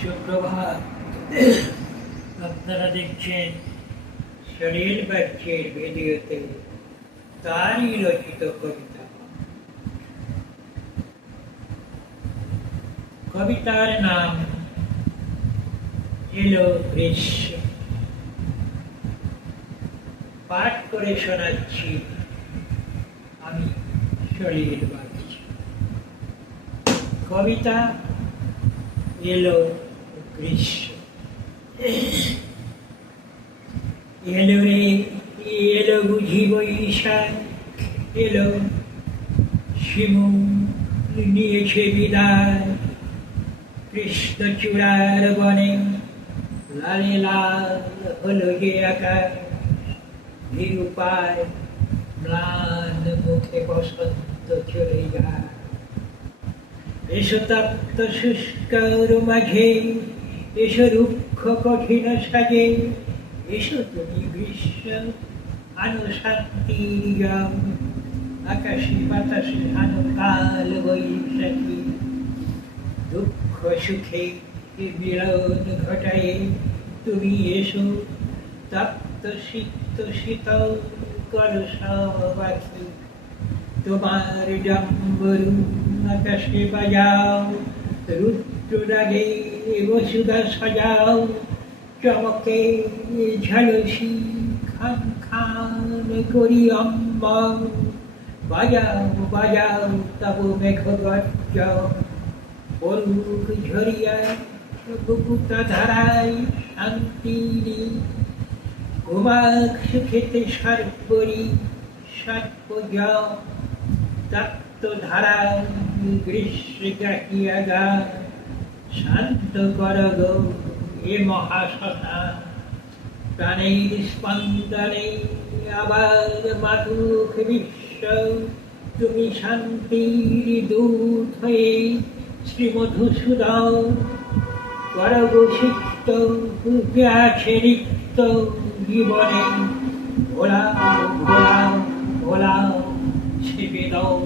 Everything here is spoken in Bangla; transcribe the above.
সুপ্রভাত। আপনারা দেখছেন শরীর বাচ্চের ভিডিওতে তারই রচিত কবিতা। কবিতার নাম এলো গ্রীষ্ম। পাঠ করে শোনাচ্ছি আমি শরীর বাচ্চা। কবিতা এলো গ্রীষ্ম। এলো রে এলো বুঝি বৈশাখ, এলো শিমুল নিয়েছে বিদায়। কৃষ্ণচূড়ার বনে লালে লাল হলো যে আকাশ, ভীরু পায় ম্লান মুখে বসন্ত চলে যায়। এসো তপ্ত শুষ্কর মাঝে, এসো রুক্ষ কঠিন সাজে, এসো তুমি গ্রীষ্ম আনো শান্তির জল। আকাশে বাতাসে আনো কাল বৈশাখী, দুঃখ সুখে মিলন ঘটায় তুমি এসো। তপ্ত সিক্ত শীতল করো সব আখি, তোমার ডম্বরু আকাশে বাজাও। রুদ্র রাগে বসুধা সাজাও, চমকে ঝলসি খান খান করি অম্বর। বাজাও বাজাও তব মেঘ গর্জন, পড়ুক ঝরিয়া বুকুটা ধারায় শান্তিনি। ঘুমাক সুখেতে সর্বরি সর্বজ, তপ্ত ধারায় গ্রীষ্ম গাহিয়া গান। শান্ত কর গো এ মহাশ্মশান, প্রাণের স্পন্দনে আবার মাতুক বিশ্ব। তুমি শান্তির দূত হয়ে শ্রীমধুসূদন, কর গো সিক্ত আছে রিক্ত জীবনে। ভোলাও ভোলাও ভোলাও শিবেদন।